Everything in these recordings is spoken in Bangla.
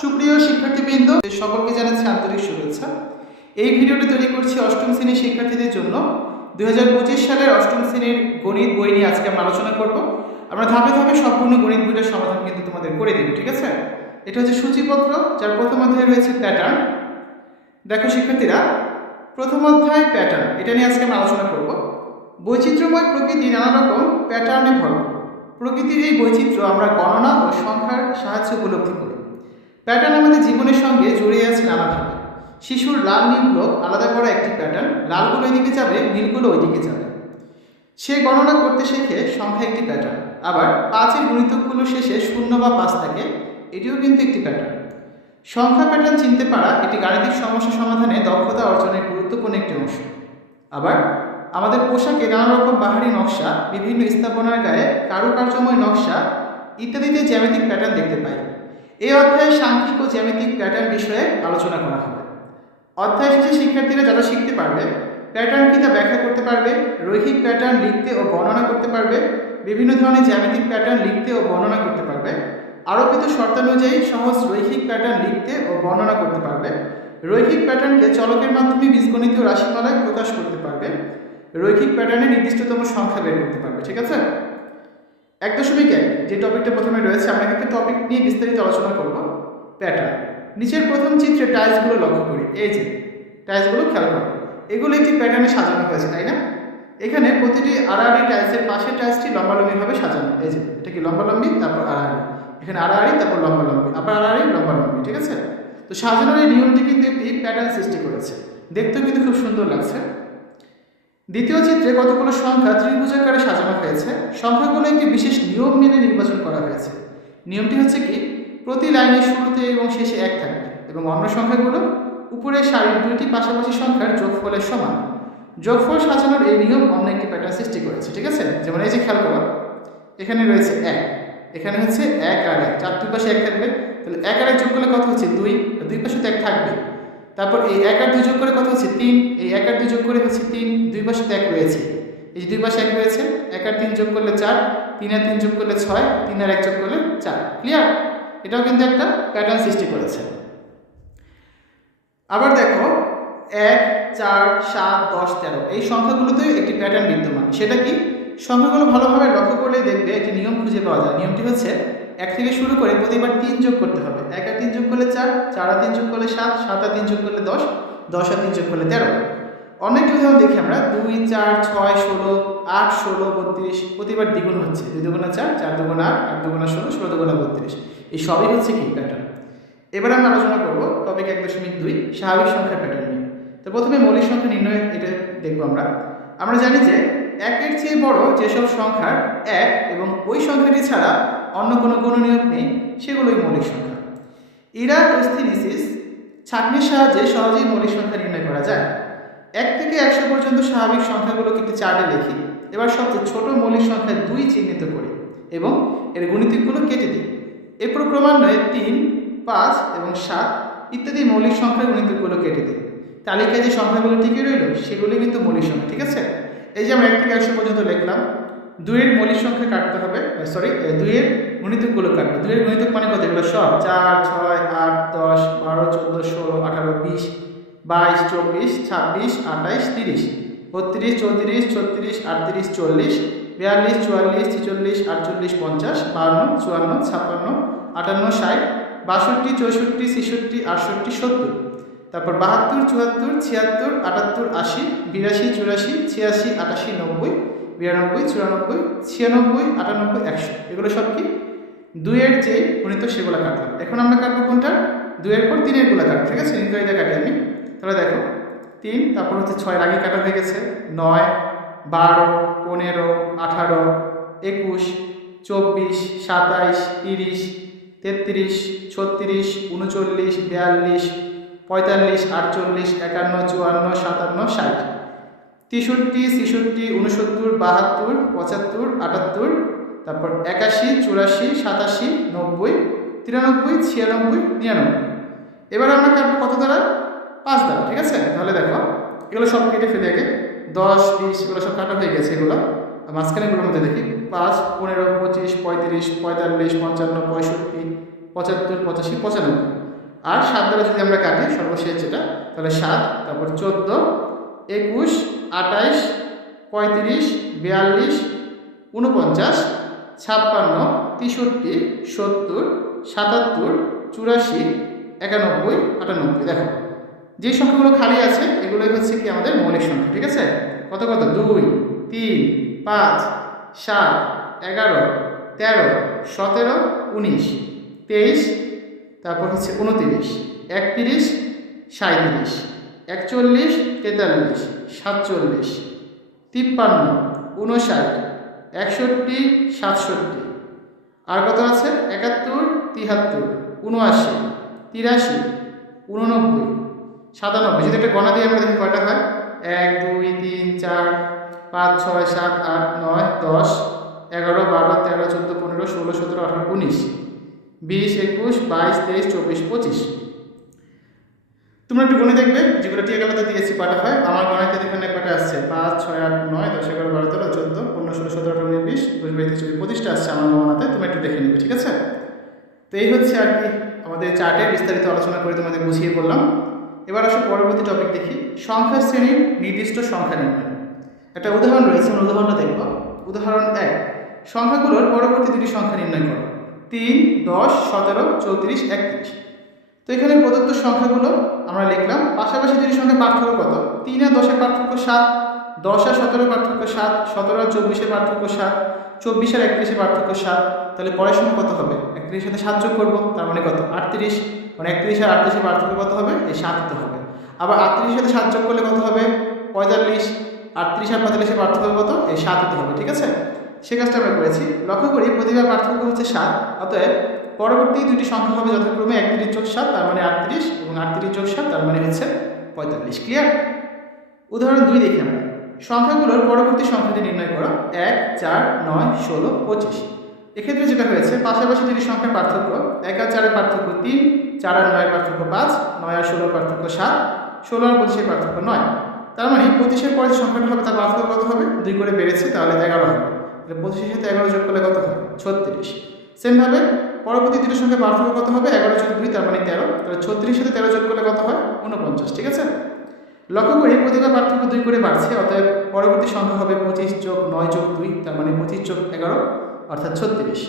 সুপ্রিয় শিক্ষার্থীবৃন্দ, সকলকে জানাচ্ছি আন্তরিক শুভেচ্ছা। এই ভিডিওটি তৈরি করছি অষ্টম শ্রেণীর শিক্ষার্থীদের জন্য। 2025 সালের অষ্টম শ্রেণীর গণিত বই নিয়ে আজকে আমরা আলোচনা করব। আমরা ধাপে ধাপে সম্পূর্ণ গণিত বইটার সমাধান কিন্তু তোমাদের করে দেব, ঠিক আছে? এটা হচ্ছে সূচিপত্র, যার প্রথম অধ্যায়ে রয়েছে প্যাটার্ন। দেখো শিক্ষার্থীরা, প্রথম অধ্যায় প্যাটার্ন, এটা নিয়ে আজকে আমরা আলোচনা করব। বৈচিত্র্যময় প্রকৃতি নানা রকম প্যাটার্নে ভরপুর। প্রকৃতির এই বৈচিত্র্য আমরা গণনা ও সংখ্যার সাহায্যে উপলব্ধি করি। প্যাটার্ন আমাদের জীবনের সঙ্গে জড়িয়ে আছে নানাভাবে। শিশুর লাল নীল ব্লক আলাদা করা একটি প্যাটার্ন, লালগুলো এদিকে যাবে, নীলগুলো ওইদিকে যাবে। সে গণনা করতে শেখে, সংখ্যা একটি প্যাটার্ন। আবার 5-এর গুণিতকগুলো শেষে 0 বা 5 থাকে, এটিও কিন্তু একটি প্যাটার্ন। সংখ্যা প্যাটার্ন চিনতে পারা এটি গাণিতিক সমস্যা সমাধানে দক্ষতা অর্জনের গুরুত্বপূর্ণ একটি অংশ। আবার আমাদের পোশাকে নানা রকম বাহারি নকশা, বিভিন্ন স্থাপনার গায়ে কারুকার্যময় নকশা ইত্যাদিতে জ্যামিতিক প্যাটার্ন দেখতে পাই। এই অধ্যায়ে সাংখ্যিক ও জ্যামিতিক প্যাটার্ন বিষয়ে আলোচনা করা হবে। অধ্যায় শেষে শিক্ষার্থীরা যারা শিখতে পারবে, প্যাটার্ন কি তা ব্যাখ্যা করতে পারবে, রৈখিক প্যাটার্ন লিখতে ও বর্ণনা করতে পারবে, বিভিন্ন ধরনের জ্যামিতিক প্যাটার্ন লিখতে ও বর্ণনা করতে পারবে, আরোপিত শর্তানুযায়ী সহজ রৈখিক প্যাটার্ন লিখতে ও বর্ণনা করতে পারবে, রৈখিক প্যাটার্নকে চলকের মাধ্যমে বীজগণিতীয় রাশিমালায় প্রকাশ করতে পারবে, রৈখিক প্যাটার্নের নির্দিষ্টতম সংখ্যা বের করতে পারবে, ঠিক আছে? 1.1 যে টপিকটা প্রথমে রয়েছে, আমরা একটা টপিক নিয়ে বিস্তারিত আলোচনা করব, প্যাটার্ন। নিচের প্রথম চিত্রে টাইলসগুলো লক্ষ্য করি। এই যে টাইলসগুলো খেয়াল করো, এগুলো একটি প্যাটার্নে সাজানো হয়েছে, তাই না? এখানে প্রতিটি আড়াআড়ি টাইলসের পাশে টাইলসটি লম্বালম্বিভাবে সাজানো। এই যে এটা কি লম্বালম্বি, তারপর আড়াআড়ি, এখানে আড়াআড়ি, তারপর লম্বালম্বি, আবার আড়াআড়ি, লম্বালম্বি, ঠিক আছে? তো সাজানোর এই নিয়মটি কিন্তু একটি প্যাটার্ন সৃষ্টি করেছে, দেখতেও কিন্তু খুব সুন্দর লাগছে। দ্বিতীয় চিত্রে কতগুলো সংখ্যা ত্রিভুজাকারে সাজানো হয়েছে। সংখ্যাগুলো একটি বিশেষ নিয়ম মেনে নির্বাচন করা হয়েছে। নিয়মটি হচ্ছে কি, প্রতি লাইনের শুরুতে এবং শেষে 1 থাকবে এবং অন্য সংখ্যাগুলো উপরের সারির 2টি পাশাপাশি সংখ্যার যোগফলের সমান। যোগফল সাজানোর এই নিয়ম অন্য একটি প্যাটার্ন সৃষ্টি করেছে, ঠিক আছে? যেমন এই যে খেয়াল করো, এখানে রয়েছে 1, এখানে হচ্ছে 1 আর 1, 4 দুই পাশে 1 থাকবে, তাহলে 1 আর 1 যোগ করলে কত হচ্ছে 2, দুই পাশে তো 1 থাকবে। তারপর এই 1 আর 2 যোগ করে কত হচ্ছে 3, এই 1 আর 2 যোগ করে হচ্ছে 3, দুই পাশে তো 1 রয়েছে, এই যে দুই পাশে 1 রয়েছে, 1 আর 3 যোগ করলে 4, 3 আর 3 যোগ করলে 6, 3 আর 1 যোগ করলে 4। ক্লিয়ার? এটাও কিন্তু একটা প্যাটার্ন সৃষ্টি করেছে। আবার দেখো 1, 4, 7, 10, 13 এই সংখ্যাগুলোতেও একটি প্যাটার্ন বিদ্যমান। সেটা কি? সংখ্যাগুলো ভালোভাবে লক্ষ্য করলে দেখবে একটি নিয়ম খুঁজে পাওয়া যায়। নিয়মটি হচ্ছে 1 থেকে শুরু করে প্রতিবার 3 যোগ করতে হবে। 1 আর 3 যোগ করলে 4, 4 আর 3 যোগ করলে 7, 7 আর 3 যোগ করলে 10, 10 আর 3 যোগ করলে 13। অনেকটি উদাহরণ দেখি আমরা, 2, 4, 6, 16, 8, 16, 32, প্রতিবার দ্বিগুণ হচ্ছে, 2 দুগুণা 4, 4 দুগুণা 8, 8 দুগুণা 16, 16 দুগুণা 32। এই সবই হচ্ছে কি প্যাটার্ন। এবার আমরা আলোচনা করব টপিক 1.2 স্বাভাবিক সংখ্যার প্যাটার্ন নিয়ে। তো প্রথমে মৌলিক সংখ্যা নির্ণয়, এটা দেখব আমরা জানি যে 1-এর চেয়ে বড় যেসব সংখ্যার 1 এবং ওই সংখ্যাটি ছাড়া অন্য কোনো গুণনীয়ক নেই, সেগুলোই মৌলিক সংখ্যা। ইরাটোস্থিনিসিস ছাঁকনির সাহায্যে সহজেই মৌলিক সংখ্যা নির্ণয় করা যায়। 1 থেকে 100 পর্যন্ত স্বাভাবিক সংখ্যাগুলোকে একটি চার্টে লিখি। এবার সবচেয়ে ছোট মৌলিক সংখ্যা 2 চিহ্নিত করি এবং এর গুণিতকগুলো কেটে দিই। এরপর ক্রমান্বয়ে 3, 5 এবং 7 ইত্যাদি মৌলিক সংখ্যার গুণিতকগুলো কেটে দিই। তালিকায় যে সংখ্যাগুলো টিকে রইল সেগুলি কিন্তু মৌলিক সংখ্যা, ঠিক আছে? এই যে আমরা 1 থেকে 100 পর্যন্ত লিখলাম, 2 এর মৌলিক সংখ্যা কাটতে হবে, 2 এর গুণিতকগুলো কাটবে। 2 এর গুণিতক মানে কত? এগুলো সব 4, 6, 8, 10, 12, 14, 16, 18, 20, 22, 24, 26, 28, 30, 32, 34, 36, 38, 40, 42, 44, 46, 48, 50, 52, 54, 56, 58, 60, 62, 64, 66, 68, 70, তারপর 72, 74, 76, 78, 80, 82, 84, 86, 88, 90, 92, 94, 96, 98, 100। এগুলো সব কি 2 এর যে গুণিতক সেগুলো কাটলাম। এখন আমরা কাটবো কোনটা? 2 এর পর 3 এর গুলো কাটবো, ঠিক আছে? নির্ধারিত কাটি আমি। তাহলে দেখো 3, তারপর হচ্ছে 6 আগে কাটা হয়ে গেছে, 9, 12, 15, 18, 21, 24, 27, 30, 33, 36, 39, 42, 45, 48, 51, 54, 57, 60, 63, 66, 69, 72, 75, 78, তারপর 81, 84, 87, 90, 93, 96, 99। এবার আমরা কাটবো কত দ্বারা? 5 দ্বারা, ঠিক আছে? তাহলে দেখো এগুলো সব কেটে ফেলে আগে 10, 20 এগুলো সব কাটা হয়ে গেছে। এগুলো মাঝখানেগুলোর মধ্যে দেখি 5, 15, 25, 35, 45, 55, 65, 75, 85, 95। আর 7 দ্বারা যদি আমরা কাটি সর্বশেষ যেটা, তাহলে 7, তারপর 14, 21, 28, 35, 42, 49, 56, 63, 70, 77, 84, 91, 98। দেখো যে সংখ্যাগুলো খালি আছে এগুলোই হচ্ছে কি আমাদের মৌলিক সংখ্যা। ঠিক আছে, কত কত 2, 3, 5, 7, 11, 13, 17, 19, 23, তারপর হচ্ছে 29, 31, 37, 41, 43, 47, 53, 59, 61, 67, আর কত আছে 71, 73, 79, 83, 89, 97। যদি একটা গণা দিয়ে আমরা দেখি কয়টা হয়, 1, 2, 3, 4, 5, 6, 7, 8, 9, 10, 11, 12, 13, 14, 15, 16, 17, 18, 19, 20, 21, 22, 23, 24, 25। তোমরা একটু গুণে দেখবে যেগুলো টিয়াকালাতে দিয়েছি কয়টা হয়। আমার গণাতে এখানে কয়টা আসছে 5, 6, 8, 9, 10, 11, 12, 13, 14, 15, 16, 17, 18, 19, 20, 21, 22, 24, 25টা আসছে আমার গণাতে। তুমি একটু দেখে নেবে, ঠিক আছে। তো এই হচ্ছে আর কি আমাদের চার্টে বিস্তারিত আলোচনা করে তোমাদের বুঝিয়ে বললাম। এবার আসলে পরবর্তী টপিক দেখি, সংখ্যা শ্রেণীর নির্দিষ্ট সংখ্যা নির্ণয়। একটা উদাহরণ রয়েছে, উদাহরণটা দেখব। উদাহরণ 1, সংখ্যাগুলোর পরবর্তী দুটি সংখ্যা নির্ণয় করো। 3, 10, 17, 34, 31। তো এখানে প্রদত্ত সংখ্যাগুলো আমরা লিখলাম, পাশাপাশি দুটি সংখ্যার পার্থক্য কত। 3 আর 10 এর পার্থক্য 7, 10 আর 17 এর পার্থক্য 7, 17 আর 24 এর পার্থক্য 7, 24 আর 31 এর পার্থক্য 7। তাহলে পরের সময় কত হবে, 31 এর সাথে 7 যোগ করবো, তার মানে কত 38। মানে 31 আর 38 এর পার্থক্য কত হবে, এই 7 হতে হবে। আবার 38 এর সাথে 7 যোগ করলে কত হবে 45, 38 আর 45 এর পার্থক্য কত, এই 7 হতে হবে। ঠিক আছে, সে কাজটা আমরা করেছি। লক্ষ্য করি প্রতিবার পার্থক্য হচ্ছে 7, অতএব পরবর্তী দুটি সংখ্যা হবে যথাক্রমে 31 যোগ 7 তার মানে 38 এবং 38 যোগ 7 তার মানে হচ্ছে 45। ক্লিয়ার। উদাহরণ 2 দেখি আমরা, সংখ্যাগুলোর পরবর্তী সংখ্যাটি নির্ণয় করো। 1, 4, 9, 16, 25। এক্ষেত্রে যেটা হয়েছে, পাশাপাশি দুটি সংখ্যার পার্থক্য 1 আর 4 এর পার্থক্য 3, 4 আর 9 এর পার্থক্য 5, 9 আর 16 এর পার্থক্য 7, 16 আর 25 এর পার্থক্য 9। তার মানে 25 এর পরে যে সংখ্যাটা হবে তার পার্থক্য কত হবে, 2 করে বেড়েছে, তাহলে 11 হবে। তাহলে 25 এর সাথে 11 যোগ করলে কত হয় 36। সেমভাবে পরবর্তী দুটি সংখ্যার পার্থক্য কত হবে, 11 যোগ 2 তার মানে 13। তাহলে 36 এর সাথে 13 যোগ করলে কত হয় 49। ঠিক আছে, লক্ষ্য করি প্রতিবার পার্থক্য 2 করে বাড়ছে, অতএব পরবর্তী সংখ্যা হবে 25 যোগ 9 যোগ 2 তার মানে 25 যোগ 11 অর্থাৎ 36।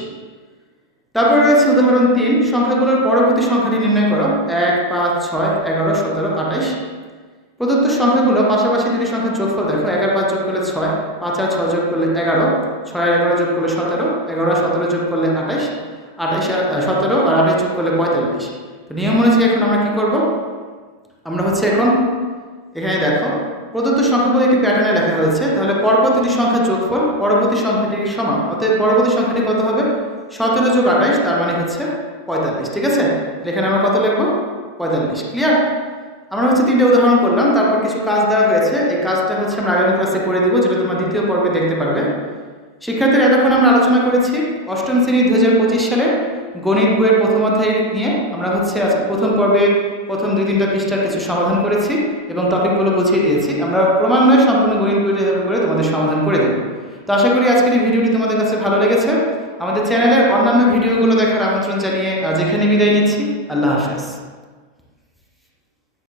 তারপর রয়েছে উদাহরণ 3, সংখ্যাগুলোর পরবর্তী সংখ্যাটি নির্ণয় করো। 1, 5, 6, 11, 17, 28। প্রদত্ত সংখ্যাগুলো পাশাপাশি দুটি সংখ্যার যোগফল দেখো। 1 আর 5 যোগ করলে 6, 5 আর 6 যোগ করলে 11, 6 আর 11 যোগ করলে 17, 11 আর 17 যোগ করলে 28, 28 আর 17 আর 28 যোগ করলে 45। তো নিয়ম অনুযায়ী এখন আমরা কি করব, আমরা হচ্ছে এখন এখানে দেখো প্রদত্ত সংখ্যাগুলো একটি প্যাটার্নে লেখা হয়েছে। তাহলে পরপর দুটি সংখ্যার যোগফল পরবর্তী সংখ্যাটির সমান, অতএব পরবর্তী সংখ্যাটি কত হবে 17 যোগ 28 তার মানে হচ্ছে 45। ঠিক আছে, এখানে আমরা কত লিখবো 45। ক্লিয়ার। আমরা হচ্ছে 3টে উদাহরণ করলাম, তারপর কিছু কাজ দেওয়া হয়েছে। এই কাজটা হচ্ছে আমরা আগামী ক্লাসে করে দিব, যেটা তোমরা দ্বিতীয় পর্বে দেখতে পারবে। শিক্ষার্থীরা এতক্ষণ আমরা আলোচনা করেছি অষ্টম শ্রেণী 2025 সালে গণিত বইয়ের প্রথম অধ্যায় নিয়ে। আমরা হচ্ছে আজকে প্রথম পর্বে প্রথম 2-3টা পৃষ্ঠার কিছু সমাধান করেছি এবং টপিকগুলো বুঝিয়ে দিয়েছি। আমরা ক্রমান্বয়ে সম্পূর্ণ গণিত বইটা করে তোমাদের সমাধান করে দেব। তো আশা করি আজকের এই ভিডিওটি তোমাদের কাছে ভালো লেগেছে। আমাদের চ্যানেলের অন্যান্য ভিডিওগুলো দেখার আমন্ত্রণ জানিয়ে আজ এখানে বিদায় নিচ্ছি। আল্লাহ হাফেজ।